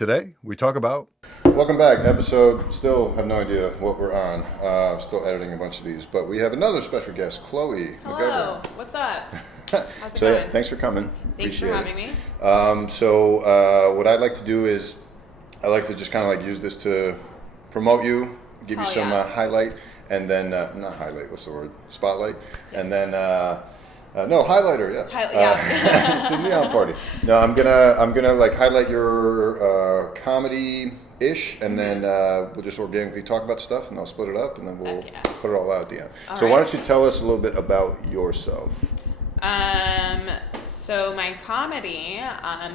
Today, we talk about... Welcome back. Episode, still have no idea what we're on. Still editing a bunch of these. But we have another special guest, Chloe Hello. McGovern. What's up? How's it going? Yeah, thanks for coming. Thanks for having me. What I'd like to do is, I like to just kind of like use this to promote you, give you some highlight, and then, not highlight, what's the word? Spotlight. Yes. And then... no, highlighter, yeah. It's a neon party. No, I'm gonna like highlight your comedy-ish, and then we'll just organically talk about stuff, and I'll split it up, and then we'll put it all out at the end. Why don't you tell us a little bit about yourself? So my comedy,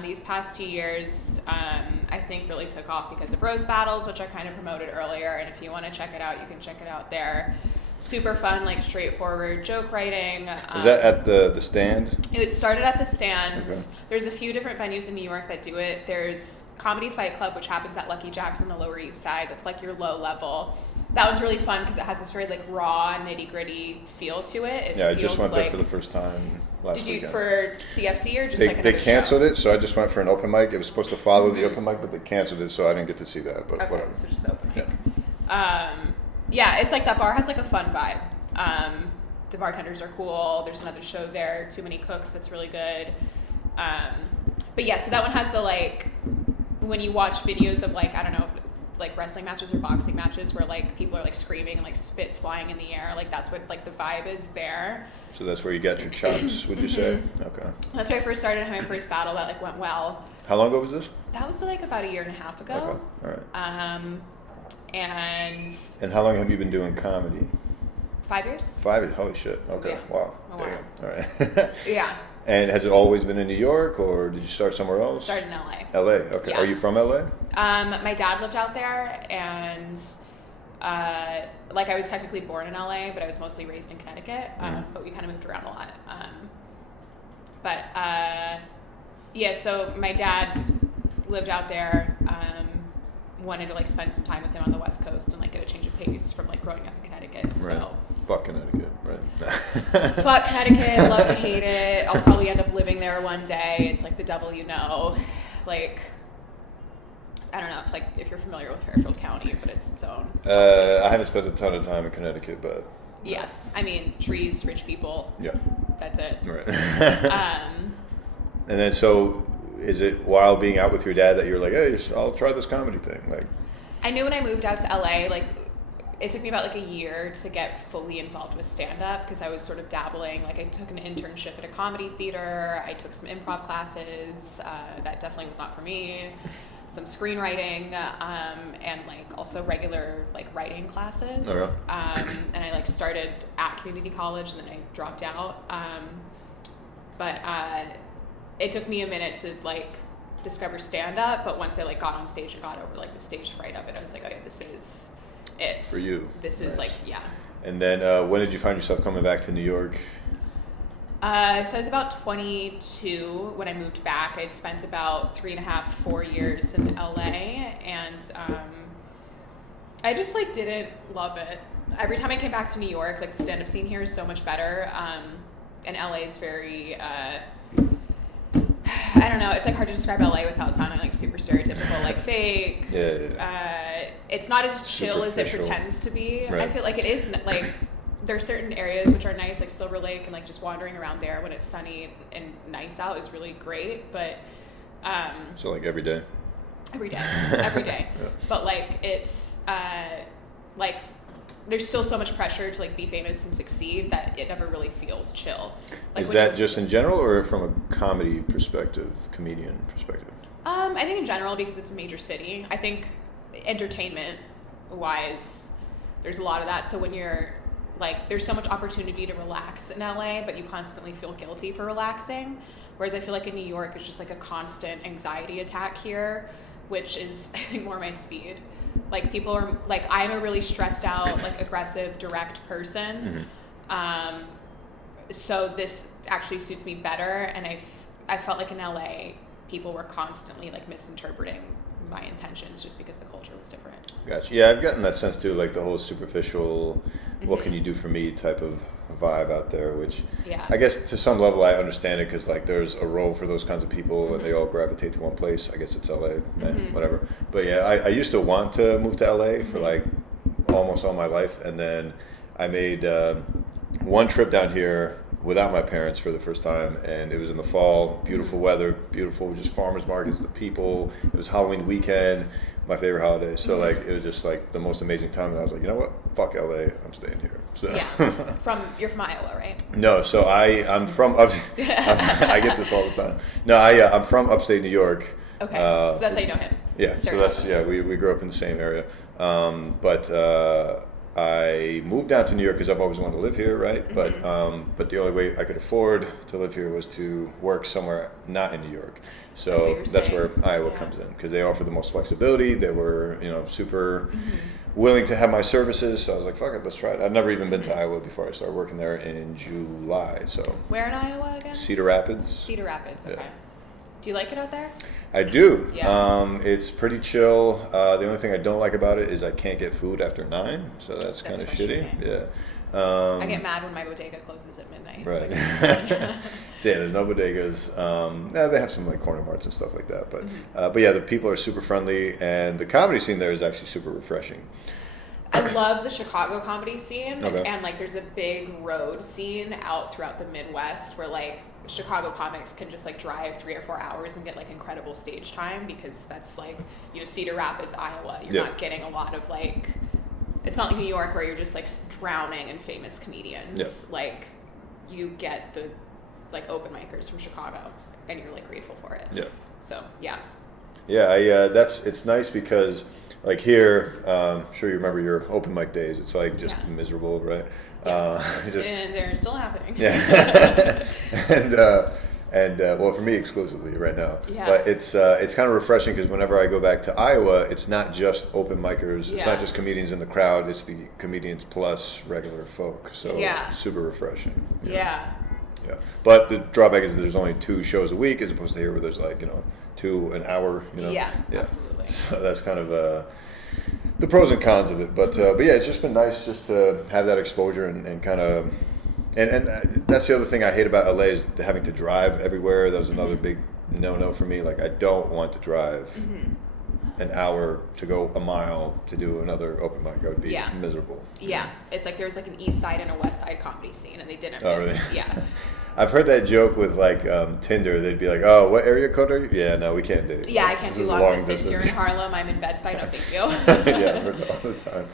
these past 2 years, I think really took off because of roast battles, which I kind of promoted earlier, and if you want to check it out, you can check it out there. Super fun, like straightforward joke writing. Is that at the Stand? It started at the Stand. Okay. There's a few different venues in New York that do it. There's Comedy Fight Club, which happens at Lucky Jack's on the Lower East Side. That's like your low level. That one's really fun because it has this very like raw, nitty gritty feel to it. I just went there for the first time last weekend. Did you for CFC or just like another They canceled show? it, so I just went for an open mic. It was supposed to follow the open mic, but they canceled it, so I didn't get to see that. But whatever. So just the open mic. Yeah, it's like that bar has like a fun vibe. The bartenders are cool. There's another show there, Too Many Cooks, that's really good. But yeah, so that one has the like, when you watch videos of like, I don't know, like wrestling matches or boxing matches where like people are like screaming and like spits flying in the air, like that's what like the vibe is there. So that's where you got your chops, would you say? Okay. That's where I first started my first battle that like went well. How long ago was this? That was like about a year and a half ago. Okay, all right. And how long have you been doing comedy? 5 years. 5 years? Holy shit. Okay. Yeah. Wow. Oh, damn. wow. All right. Yeah. And has it always been in New York, or did you start somewhere else? Started in LA. LA. Okay. Yeah. Are you from LA? My dad lived out there, and like I was technically born in LA, but I was mostly raised in Connecticut. But we kind of moved around a lot. Yeah. So my dad lived out there. Wanted to like spend some time with him on the West Coast and like get a change of pace from like growing up in Connecticut. Right. So Fuck Connecticut, right? fuck Connecticut, love to hate it. I'll probably end up living there one day. It's like the devil you know. Like I don't know if you're familiar with Fairfield County, but it's its own. I haven't spent a ton of time in Connecticut, but yeah. I mean trees, rich people. Yeah. That's it. Right. And then so is it while being out with your dad that you're like, hey, I'll try this comedy thing? Like, I knew when I moved out to LA, like it took me about like a year to get fully involved with stand-up because I was sort of dabbling. Like I took an internship at a comedy theater. I took some improv classes. That definitely was not for me. Some screenwriting, and like also regular like writing classes. Okay. And I like started at community college and then I dropped out. But it took me a minute to like discover stand-up, but once I like got on stage and got over like the stage fright of it, I was like, oh yeah, this is it. For you. This is like, yeah. And then when did you find yourself coming back to New York? So I was about 22 when I moved back. I'd spent about 3.5, 4 years in LA, and I just like didn't love it. Every time I came back to New York, like the stand-up scene here is so much better, and LA is very I don't know, it's like hard to describe LA without sounding like super stereotypical, like fake. Yeah. It's not as chill as it pretends to be. Right. I feel like it is like there are certain areas which are nice, like Silver Lake, and like just wandering around there when it's sunny and nice out is really great. But so like every day. Every day. Yeah. But like it's like there's still so much pressure to like be famous and succeed that it never really feels chill. Like, is that just in general or from a comedy perspective, comedian perspective? I think in general because it's a major city. I think entertainment wise, there's a lot of that. So when you're like, there's so much opportunity to relax in LA, but you constantly feel guilty for relaxing. Whereas I feel like in New York, it's just like a constant anxiety attack here, which is I think more my speed. Like people are like, I'm a really stressed out, like aggressive, direct person. So this actually suits me better. And I felt like in LA, people were constantly like misinterpreting my intentions just because the culture was different. Gotcha. Yeah, I've gotten that sense too, like the whole superficial, what can you do for me type of vibe out there, which I guess to some level I understand it because like there's a role for those kinds of people and they all gravitate to one place. I guess it's LA, whatever. But yeah, I used to want to move to LA for like almost all my life, and then I made one trip down here without my parents for the first time, and it was in the fall, beautiful weather, beautiful just farmers markets, the people, it was Halloween weekend, my favorite holiday, so like it was just like the most amazing time, and I was like, you know what, fuck LA, I'm staying here. So you're from Iowa, right? No, so I'm from I get this all the time. No, I'm from upstate New York. Okay, so that's how you know him. Yeah, so that's we grew up in the same area, but I moved down to New York because I've always wanted to live here, right? But the only way I could afford to live here was to work somewhere not in New York. So that's where Iowa comes in, because they offer the most flexibility. They were, super willing to have my services. So I was like, fuck it, let's try it. I've never even been to Iowa before. I started working there in July. So where in Iowa again? Cedar Rapids. Cedar Rapids. Okay. Yeah. Do you like it out there? I do. Yeah. It's pretty chill. The only thing I don't like about it is I can't get food after 9, so that's kind of shitty. Yeah. I get mad when my bodega closes at midnight. Right. So yeah, there's no bodegas. They have some like corner marts and stuff like that, but yeah, the people are super friendly, and the comedy scene there is actually super refreshing. I love the Chicago comedy scene, and like there's a big road scene out throughout the Midwest where like Chicago comics can just like drive 3 or 4 hours and get like incredible stage time, because that's like, Cedar Rapids, Iowa. You're not getting a lot of like, it's not like New York where you're just like drowning in famous comedians. Like you get the like open micers from Chicago and you're like grateful for it. Yeah. So yeah. Yeah, it's nice because like here, sure you remember your open mic days. It's like just miserable, right? Yeah. And they're still happening. Yeah. and well, for me exclusively right now. Yeah. But it's kind of refreshing because whenever I go back to Iowa, it's not just open micers. It's not just comedians in the crowd. It's the comedians plus regular folk. So super refreshing. Yeah. Yeah. But the drawback is that there's only 2 shows a week as opposed to here where there's like, 2 an hour. Yeah, absolutely. So that's kind of the pros and cons of it. But yeah, it's just been nice just to have that exposure and kind of, and that's the other thing I hate about LA is having to drive everywhere. That was another big no for me. Like I don't want to drive an hour to go a mile to do another open mic. I would be miserable. Yeah, it's like there's like an East Side and a West Side comedy scene, and they didn't mix. Really? Yeah. I've heard that joke with like Tinder. They'd be like, "Oh, what area code are you?" Yeah, no, we can't do. Yeah, I can't do long distance. You're in Harlem. I'm in Bed-Stuy. No, thank you. Yeah, I've heard that all the time.